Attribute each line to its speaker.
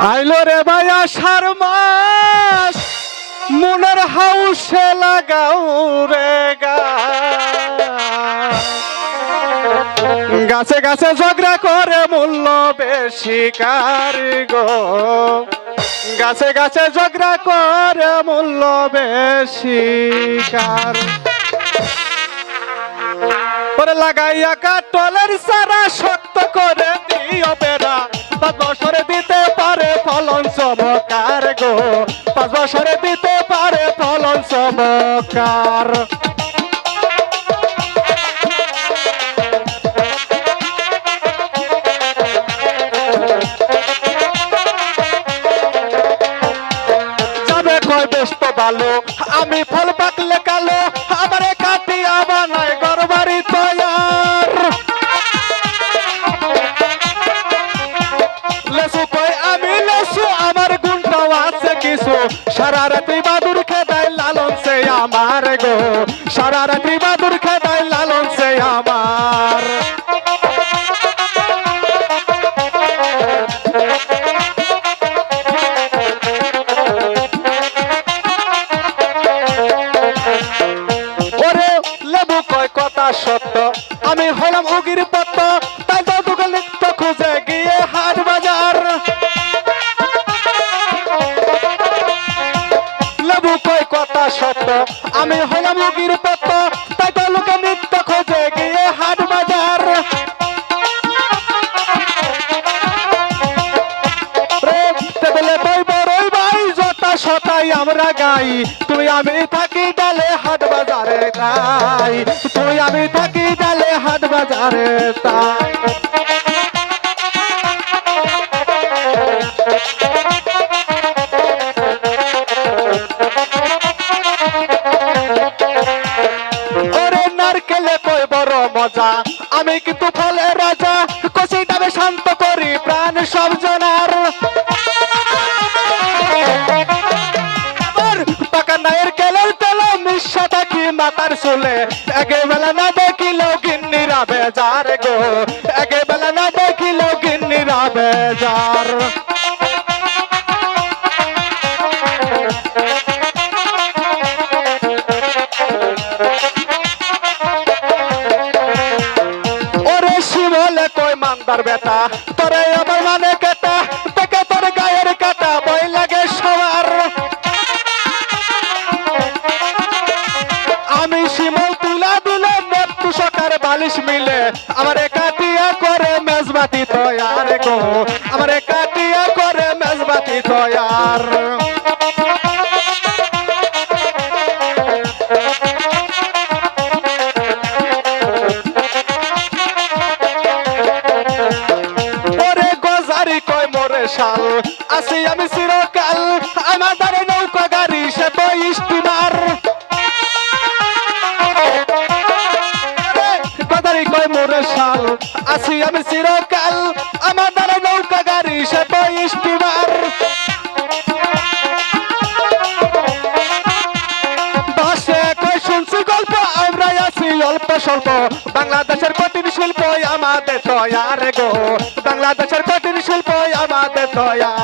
Speaker 1: আইলো রে ভাই আষাঢ় মাস। মনের হাউসে লাগাও রে গাছে গাছে ঝগড়া করে মূল্য বেশি গো? গাছে গাছে ঝগড়া করে মূল্য বেশি, কার? পরে লাগাইয়া কাটলের সারা শক্ত করে দিও বেড়া। বছরে দিতে পারে ফলন চমকার গো। পাঁচ বছরে দিতে পারে ফলন চমকার আমি ফল পাকলে কালো, আমারে কাটিয়া বানায় কিছু সারা রাত্রি বাদুর খেদায় লালন সে আমার গো। সারা রাত্রি বাদুর খেদায় লালন সে আমার। ওরে লেবু কয় কথা সত্য? আমি হলাম উগির পত্ত। আমি হলাম উগির পত্ত তাই তো লোকে নিত্য খুঁজে গিয়ে হাট বাজার। শতাই আমরা গাই। তুই আমি থাকি ডালে হাট বাজারে তাই। তুই আমি থাকি ডালে হাট বাজারে তাই। আমি কিন্তু ফলে রাজা? কষিটাবে শান্ত করি, প্রাণ সব জনার। নায়ের কেলের তেলে মিশাটা কি মাতার চুলে। একে বেলা না দেখিলেও গিন্নিরা বেজার গো। একে বেলা না দেখিলেও গিন্নিরা বেজার ওরে বালিশ মিলে আমার একাতিয়া করে মেজবাতি তৈয়ার গো। আমার একাতিয়া করে মেজবাতি তৈয়ার আমি চিরকাল আমাদের নৌকা গাড়ি সে তো স্টিমার গল্প আমরা আছি অল্প স্বল্প। বাংলাদেশের কঠিন শিল্প আমাদের তয়ার গো। বাংলাদেশের কঠিন শিল্প আমাদের তৈয়ার